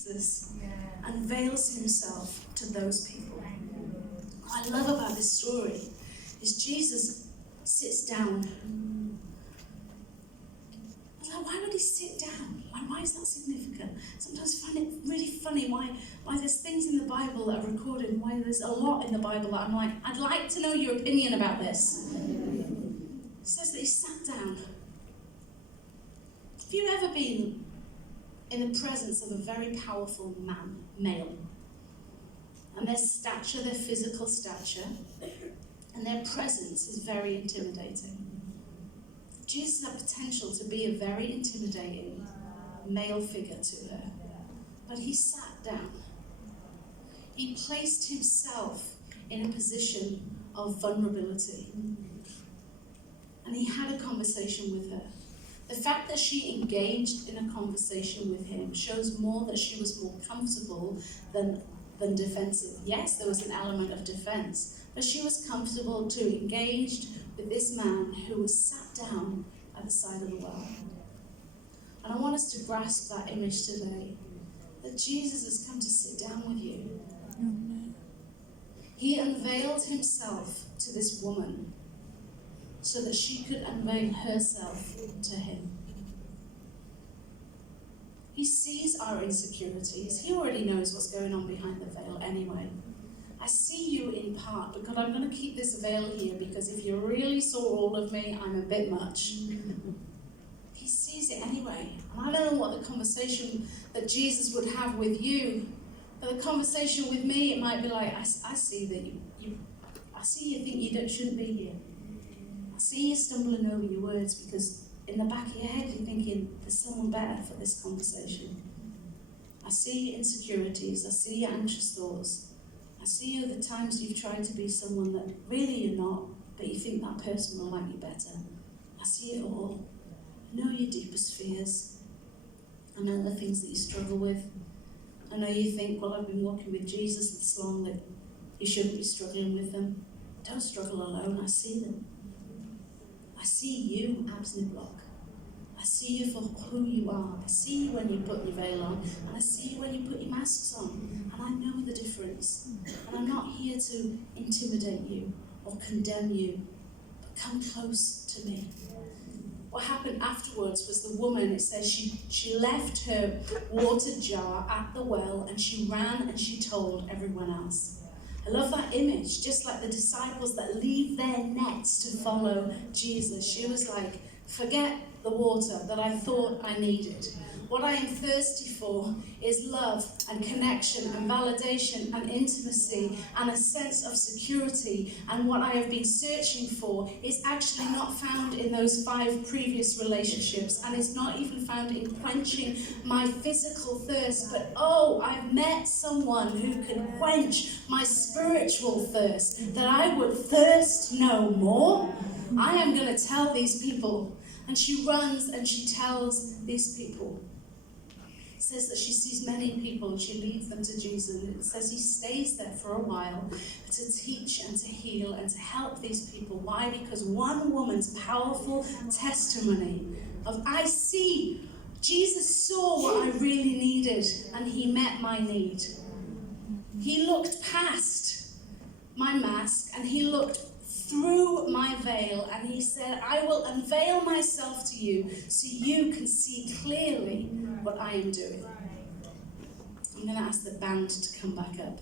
Jesus unveils himself to those people. What I love about this story is Jesus sits down. Like, why would he sit down? Why is that significant? Sometimes I find it really funny why there's things in the Bible that are recorded, why there's a lot in the Bible that I'm like, I'd like to know your opinion about this. It says that he sat down. Have you ever been in the presence of a very powerful man, male, and their stature, their physical stature, and their presence is very intimidating? Jesus had potential to be a very intimidating male figure to her, but he sat down. He placed himself in a position of vulnerability, and he had a conversation with her. The fact that she engaged in a conversation with him shows more that she was more comfortable than defensive. Yes, there was an element of defense, but she was comfortable to engage with this man who was sat down at the side of the well. And I want us to grasp that image today, that Jesus has come to sit down with you. He unveiled himself to this woman so that she could unveil herself to him. He sees our insecurities. He already knows what's going on behind the veil anyway. I see you in part, but God, I'm going to keep this veil here because if you really saw all of me, I'm a bit much. He sees it anyway. And I don't know what the conversation that Jesus would have with you, but the conversation with me, it might be like, I see that I see you think you shouldn't be here. I see you stumbling over your words because in the back of your head you're thinking, there's someone better for this conversation. I see your insecurities. I see your anxious thoughts. I see you the times you've tried to be someone that really you're not, but you think that person will like you better. I see it all. I know your deepest fears. I know the things that you struggle with. I know you think, well, I've been walking with Jesus this long that you shouldn't be struggling with them. Don't struggle alone. I see them. I see you, Absney Block. I see you for who you are. I see you when you put your veil on, and I see you when you put your masks on. And I know the difference. And I'm not here to intimidate you or condemn you, but come close to me. What happened afterwards was the woman, it says she left her water jar at the well and she ran and she told everyone else. I love that image, just like the disciples that leave their nets to follow Jesus. She was like, forget the water that I thought I needed. What I am thirsty for is love and connection and validation and intimacy and a sense of security. And what I have been searching for is actually not found in those 5 previous relationships, and it's not even found in quenching my physical thirst. But I've met someone who can quench my spiritual thirst, that I would thirst no more. I am going to tell these people. And she runs and she tells these people. It says that she sees many people and she leads them to Jesus. And it says he stays there for a while to teach and to heal and to help these people. Why? Because one woman's powerful testimony of, I see, Jesus saw what I really needed and he met my need. He looked past my mask and he looked through my veil, and he said, I will unveil myself to you so you can see clearly what I am doing. I'm going to ask the band to come back up.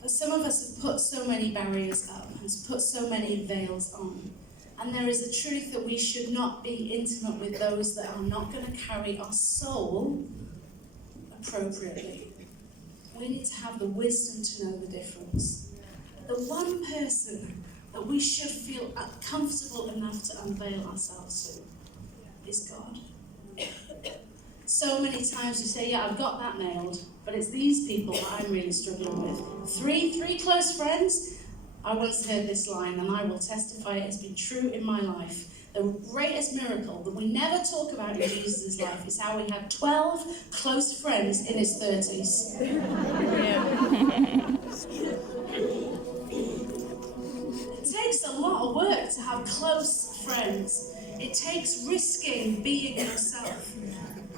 But some of us have put so many barriers up and put so many veils on. And there is a truth that we should not be intimate with those that are not going to carry our soul appropriately. We need to have the wisdom to know the difference. The one person that we should feel comfortable enough to unveil ourselves to is God. So many times we say, yeah, I've got that nailed, but it's these people that I'm really struggling with. Three close friends. I once heard this line, and I will testify it has been true in my life. The greatest miracle that we never talk about in Jesus' life is how he had 12 close friends in his 30s. It takes a lot of work to have close friends. It takes risking being